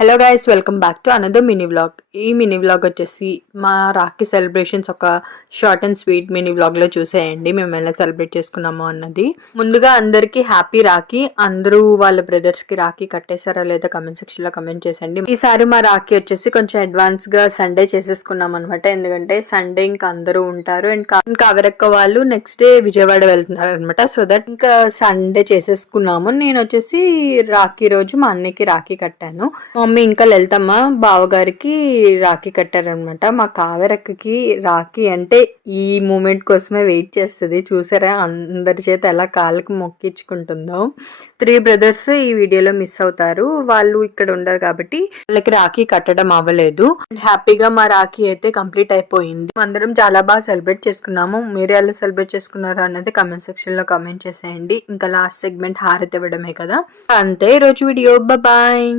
Hello guys, welcome back to another mini vlog. ఈ mini vlog వచ్చేసి మా Rakhi celebrations ఒక షార్ట్ అండ్ స్వీట్ మినీ వ్లాగ్లో చూసేయండి మేము ఎలా సెలబ్రేట్ చేసుకున్నాము అన్నది. ముందుగా అందరికీ హ్యాపీ రాఖీ. అందరూ వాళ్ళ బ్రదర్స్కి రాఖీ కట్టేశారా లేదా కమెంట్ సెక్షన్లో కమెంట్ చేసండి. ఈసారి మా రాఖీ వచ్చేసి కొంచెం అడ్వాన్స్గా సండే చేసేసుకున్నాం అనమాట. ఎందుకంటే సండే ఇంకా అందరూ ఉంటారు అండ్ కావరక్క వాళ్ళు నెక్స్ట్ డే విజయవాడ వెళ్తున్నారు అనమాట. సో దట్ ఇంకా సండే చేసేసుకున్నాము. నేను వచ్చేసి రాఖీ రోజు మా అన్నయ్యకి రాఖీ కట్టాను. మమ్మీ ఇంకా లలితమ్మ బావగారికి రాఖీ కట్టారనమాట. మా కావేరక్కకి రాఖీ అంటే ఈ మూమెంట్ కోసమే వెయిట్ చేస్తుంది. చూసారా అందరి చేత ఎలా కాళ్ళకి మొక్కించుకుంటుందో. 3 బ్రదర్స్ ఈ వీడియోలో మిస్ అవుతారు. వాళ్ళు ఇక్కడ ఉండరు కాబట్టి వాళ్ళకి రాఖీ కట్టడం అవ్వలేదు. హ్యాపీగా మా రాఖీ అయితే కంప్లీట్ అయిపోయింది. అందరం చాలా బాగా సెలబ్రేట్ చేసుకున్నాము. మీరు ఎలా సెలబ్రేట్ చేసుకున్నారు అన్నది కమెంట్ సెక్షన్ లో కమెంట్ చేసేయండి. ఇంకా లాస్ట్ సెగ్మెంట్ హారతి ఇవ్వడమే కదా. అంతే ఈరోజు వీడియో. బాయ్.